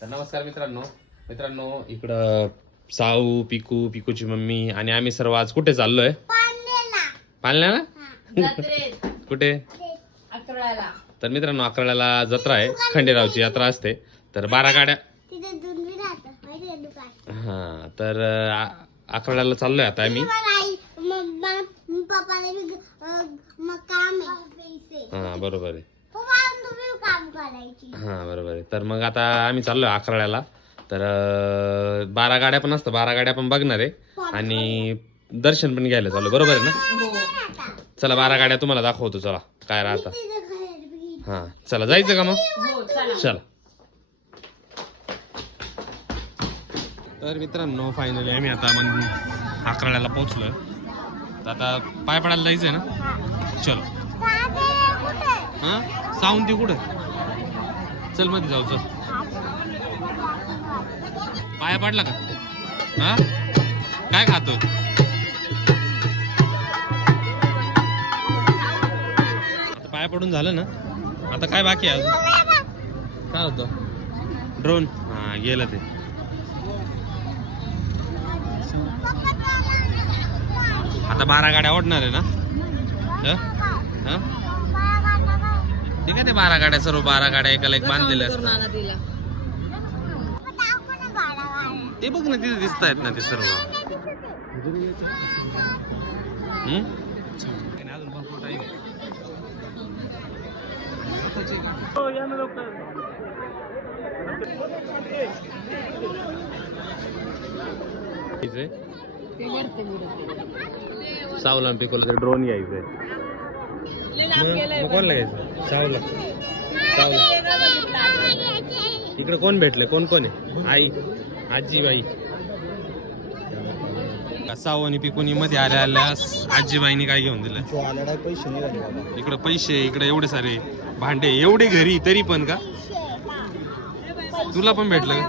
तर नमस्कार मित्रांनो. मित्रांनो इकडं साऊ पिकू पिकूची मम्मी आणि आम्ही सर्व आज कुठे चाललोय? पालण्याला जत्रेत. कुठे? तर मित्रांनो अकराला जत्रा आहे खंडेरावची यात्रा असते. तर बारा गाड्या हा तर अकराला चाललोय आता आम्ही. हा बरोबर आहे. हा बरोबर आहे. तर मग आता आम्ही चाललोय अकराळ्याला. तर अं, बारा गाड्या पण असतं बारा गाड्या पण बघणार आहे. आणि दर्शन पण घ्यायला चालू बरोबर आहे ना? चला बारा गाड्या तुम्हाला दाखवतो. चला काय राहता. हा चला जायचं का मग? हो चला. चला. तर मित्रांनो फायनली आम्ही आता मन अकराळ्याला पोहोचलोय. तर आता पाय पडायला जायचंय ना? चलो. हा? साऊन ती कुठं? चलमध्ये जाऊ चल. पाया पडला का? हा? काय खातो? आता पाया पडून झालं ना? आता काय बाकी आहे अजून? काय होतं? ड्रोन हा गेलं ते. आता बारा गाड्या ओढणार आहे ना? हा? ठीक आहे ते बारा गाड्या सर्व बारा गाड्या एकाला एक बांधलेल्या असतात ते बघ ना तिथे दिसत आहेत ना ते सर्व हम्म? अजून भरपूर time आहे. इथे सावला पिकोला ड्रोन गेलंय मग कोणला घ्यायचं? सावला. सावला. इकडे कोण भेटले? कोण कोण आहे? आई. आजीबाई. साव आणि पिकुनी मध्ये आल्या आल्या आजीबाईनी काय घेऊन दिलं? इकडे पैसे इकडे एवढे सारे भांडे एवढे घरी तरी पण का? तुला पण भेटलं का?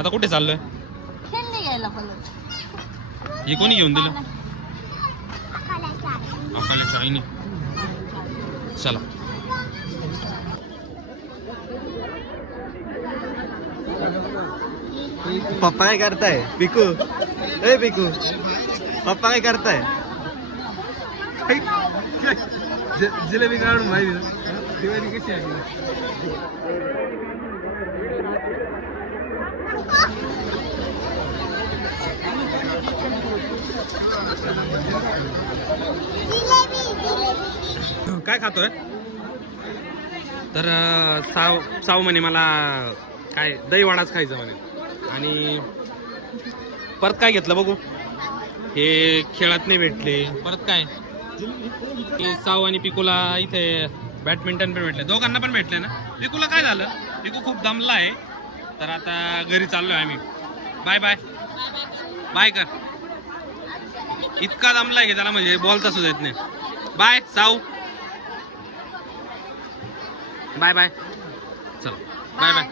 आता कुठे चाललोय? खेळणे घ्यायला हे कोणी घेऊन दिलं? अकाल्याच्या आईने चला. पप्पा काय करताय? पिकू. ए पिकू. पप्पा काय करताय? जिलेबी काढून माहिती दिवाळी कशी आहे? काय खातोय? तर साव साव म्हणे मला काय दहीवडाच खायचं म्हणे. आणि परत काय घेतलं बघू? हे खेळात नाही भेटले. परत काय? साव आणि पिकूला इथे बॅडमिंटन पण भेटले. दोघांना पण भेटले ना? पिकूला काय झालं? पिकू खूप दमला आहे. तर आता घरी चाललो आहे आम्ही. Bye bye. बाय कर. इतका दमला आहे की त्याला म्हणजे बोलता सुद्धा येत नाही. बाय साऊ बाय बाय चल बाय बाय